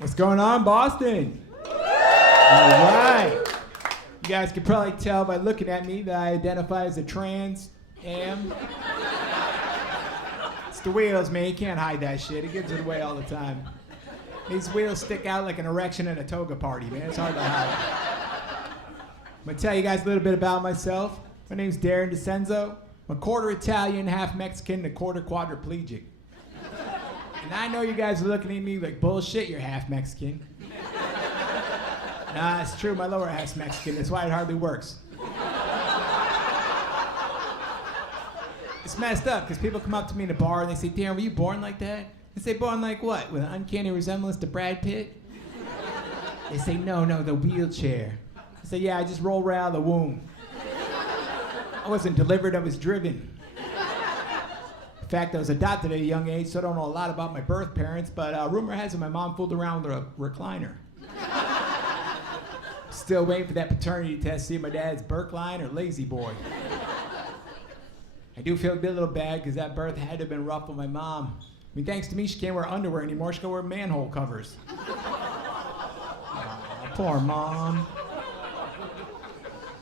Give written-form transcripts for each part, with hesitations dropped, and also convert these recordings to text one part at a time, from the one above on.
What's going on, Boston? All right. You guys can probably tell by looking at me that I identify as a trans am. It's the wheels, man. You can't hide that shit. It gives it away all the time. These wheels stick out like an erection at a toga party, man. It's hard to hide. I'm going to tell you guys a little bit about myself. My name's Darren Discenzo. I'm a quarter Italian, half Mexican, and a quarter quadriplegic. And I know you guys are looking at me like, bullshit, you're half Mexican. Nah, it's true, my lower half's Mexican. That's why it hardly works. It's messed up, because people come up to me in a bar and they say, Darren, were you born like that? I say, born like what? With an uncanny resemblance to Brad Pitt? They say, no, the wheelchair. I say, yeah, I just rolled right out of the womb. I wasn't delivered, I was driven. In fact, I was adopted at a young age, so I don't know a lot about my birth parents, but rumor has it my mom fooled around with a recliner. Still waiting for that paternity test to see if my dad's Berkline or Lazy Boy. I do feel a little bad because that birth had to have been rough with my mom. I mean, thanks to me, she can't wear underwear anymore. She can wear manhole covers. Aw, poor mom.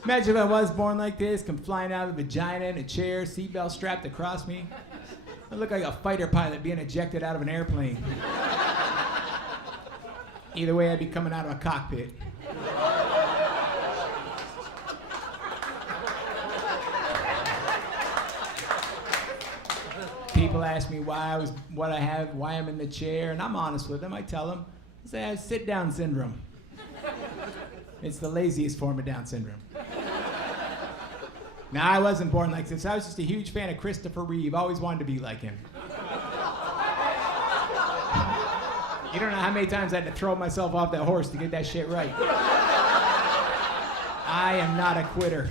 Imagine if I was born like this, come flying out of the vagina in a chair, seatbelt strapped across me. I'd look like a fighter pilot being ejected out of an airplane. Either way, I'd be coming out of a cockpit. People ask me why I'm in the chair, and I'm honest with them. I tell them, I say I have sit-down syndrome. It's the laziest form of Down syndrome. Now, I wasn't born like this. I was just a huge fan of Christopher Reeve. Always wanted to be like him. You don't know how many times I had to throw myself off that horse to get that shit right. I am not a quitter.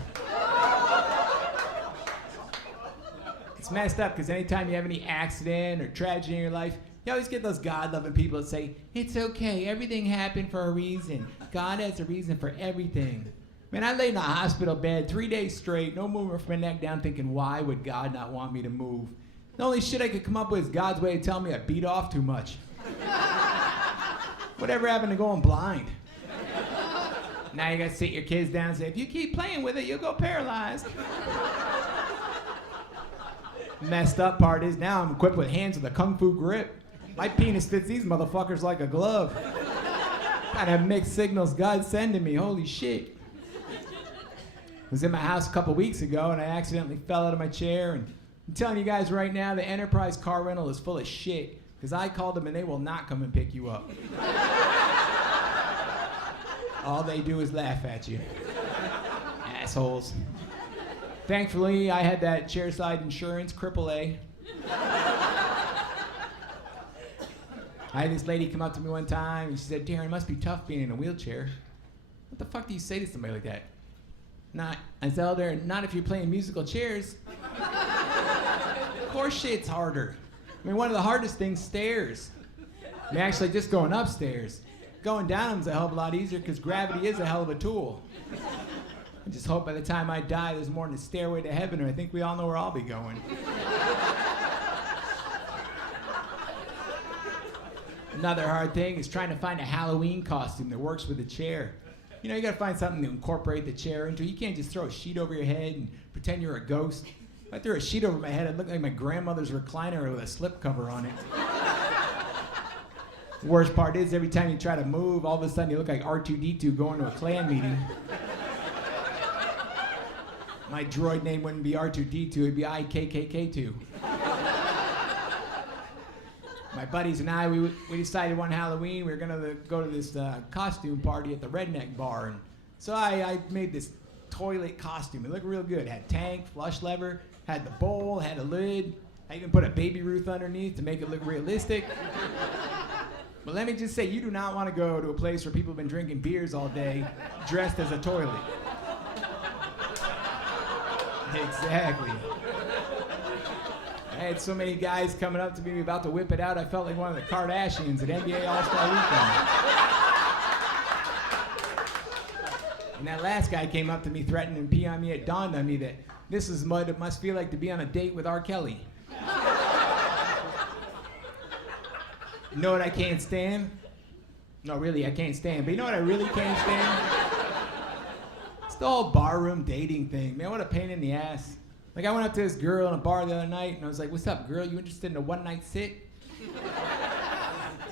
It's messed up because anytime you have any accident or tragedy in your life, you always get those God-loving people that say, it's okay, everything happened for a reason. God has a reason for everything. Man, I lay in a hospital bed 3 days straight, no movement from my neck down, thinking, why would God not want me to move? The only shit I could come up with is God's way of telling me I beat off too much. Whatever happened to going blind? Now you gotta sit your kids down and say, if you keep playing with it, you'll go paralyzed. Messed up part is now I'm equipped with hands with a kung fu grip. My penis fits these motherfuckers like a glove. Kind of mixed signals God's sending me, holy shit. I was in my house a couple weeks ago and I accidentally fell out of my chair, and I'm telling you guys right now, the Enterprise car rental is full of shit because I called them and they will not come and pick you up. All they do is laugh at you. Assholes. Thankfully, I had that chairside insurance, AAA. I had this lady come up to me one time and she said, Darren, it must be tough being in a wheelchair. What the fuck do you say to somebody like that? I tell her, not if you're playing musical chairs. Of course shit's harder. I mean, one of the hardest things, stairs. I mean, actually just going upstairs. Going down them's a hell of a lot easier because gravity is a hell of a tool. I just hope by the time I die there's more than a stairway to heaven, or I think we all know where I'll be going. Another hard thing is trying to find a Halloween costume that works with the chair. You know, you gotta find something to incorporate the chair into. You can't just throw a sheet over your head and pretend you're a ghost. If I threw a sheet over my head, I'd look like my grandmother's recliner with a slipcover on it. The worst part is every time you try to move, all of a sudden you look like R2-D2 going to a Klan meeting. My droid name wouldn't be R2-D2, it'd be IKKK2. My buddies and I, we decided one Halloween we were gonna go to this costume party at the Redneck Bar. And so I made this toilet costume. It looked real good. It had tank, flush lever, had the bowl, had a lid. I even put a Baby Ruth underneath to make it look realistic. But let me just say, you do not want to go to a place where people have been drinking beers all day dressed as a toilet. Exactly. I had so many guys coming up to me about to whip it out, I felt like one of the Kardashians at NBA All-Star Weekend. And that last guy came up to me threatening and pee on me. It dawned on me that this is what it must feel like to be on a date with R. Kelly. You know what I can't stand? No, really, I can't stand. But you know what I really can't stand? It's the whole barroom dating thing. Man, what a pain in the ass. Like, I went up to this girl in a bar the other night, and I was like, what's up, girl? You interested in a one-night sit?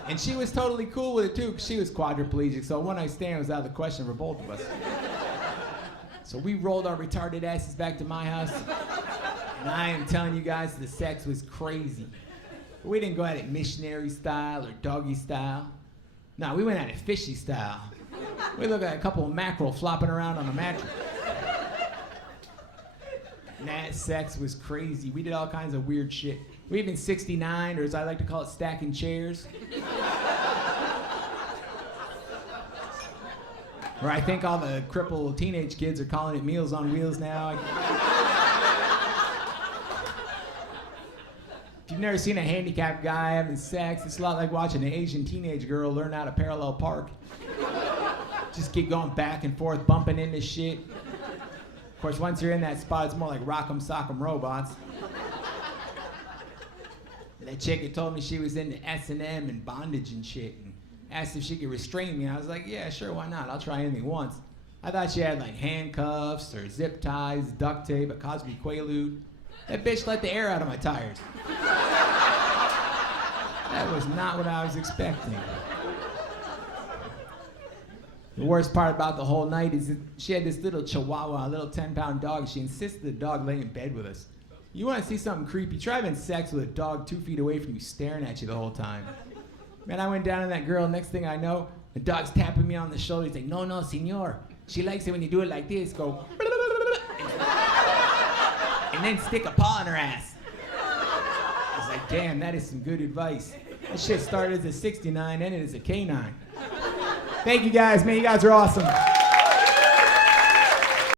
And she was totally cool with it, too, because she was quadriplegic, so a one-night stand was out of the question for both of us. So we rolled our retarded asses back to my house, and I am telling you guys, the sex was crazy. We didn't go at it missionary style or doggy style. No, we went at it fishy style. We looked at a couple of mackerel flopping around on a mattress. And that sex was crazy. We did all kinds of weird shit. We even 69, or as I like to call it, stacking chairs. Or I think all the crippled teenage kids are calling it Meals on Wheels now. If you've never seen a handicapped guy having sex, it's a lot like watching an Asian teenage girl learn how to parallel park. Just keep going back and forth, bumping into shit. Of course, once you're in that spot, it's more like Rock'em Sock'em Robots. That chick had told me she was into S&M and bondage and shit, and asked if she could restrain me. I was like, yeah, sure, why not? I'll try anything once. I thought she had like handcuffs or zip ties, duct tape, a Cosby Quaalude. That bitch let the air out of my tires. That was not what I was expecting. The worst part about the whole night is that she had this little chihuahua, a little 10-pound dog. She insisted the dog lay in bed with us. You want to see something creepy? Try having sex with a dog 2 feet away from you, staring at you the whole time. Man, I went down on that girl. Next thing I know, the dog's tapping me on the shoulder. He's like, no, senor. She likes it when you do it like this. Go, and then stick a paw in her ass. I was like, damn, that is some good advice. That shit started as a 69, ended as a K9. Thank you guys, man. You guys are awesome.